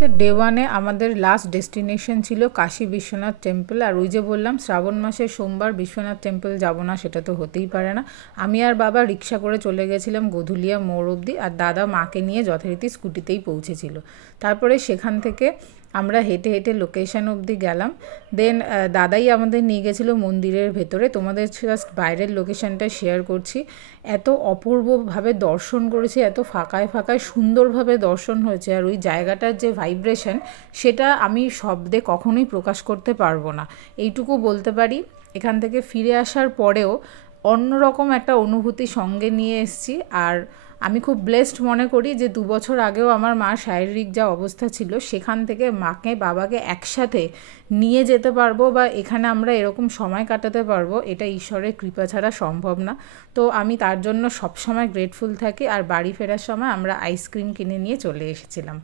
Day ওয়ানে আমাদের last destination ছিল কাশী বিশ্বনাথ টেম্পল। আর ওই যে বললাম শ্রাবণ মাসের সোমবার বিশ্বনাথ টেম্পল যাব না, সেটা তো হতেই পারে না। আমি আর বাবা রিক্সা করে চলে গেছিলাম গধুলিয়া মোড় অবধি, আর দাদা মাকে নিয়ে যথারীতি স্কুটিতেই পৌঁছেছিল। তারপরে সেখান থেকে আমরা হেঁটে হেঁটে লোকেশন অবধি গেলাম। দেন দাদাই আমাদের নিয়ে গেছিলো মন্দিরের ভেতরে। তোমাদের জাস্ট বাইরের লোকেশনটা শেয়ার করছি। এত অপূর্বভাবে দর্শন করেছি, এত ফাঁকায় ফাঁকায় সুন্দরভাবে দর্শন হয়েছে। আর ওই জায়গাটার যে ভাইব্রেশন, সেটা আমি শব্দে কখনোই প্রকাশ করতে পারবো না। এইটুকু বলতে পারি, এখান থেকে ফিরে আসার পরেও অন্যরকম একটা অনুভূতি সঙ্গে নিয়ে এসেছি। আর আমি খুব ব্লেসড মনে করি যে 2 বছর আগেও আমার মার শারীরিক যা অবস্থা ছিল, সেখান থেকে মাকে বাবাকে একসাথে নিয়ে যেতে পারবো বা এখানে আমরা এরকম সময় কাটাতে পারবো, এটা ঈশ্বরের কৃপা ছাড়া সম্ভব না। তো আমি তার জন্য সবসময় গ্রেটফুল থাকি। আর বাড়ি ফেরার সময় আমরা আইসক্রিম কিনে নিয়ে চলে এসেছিলাম।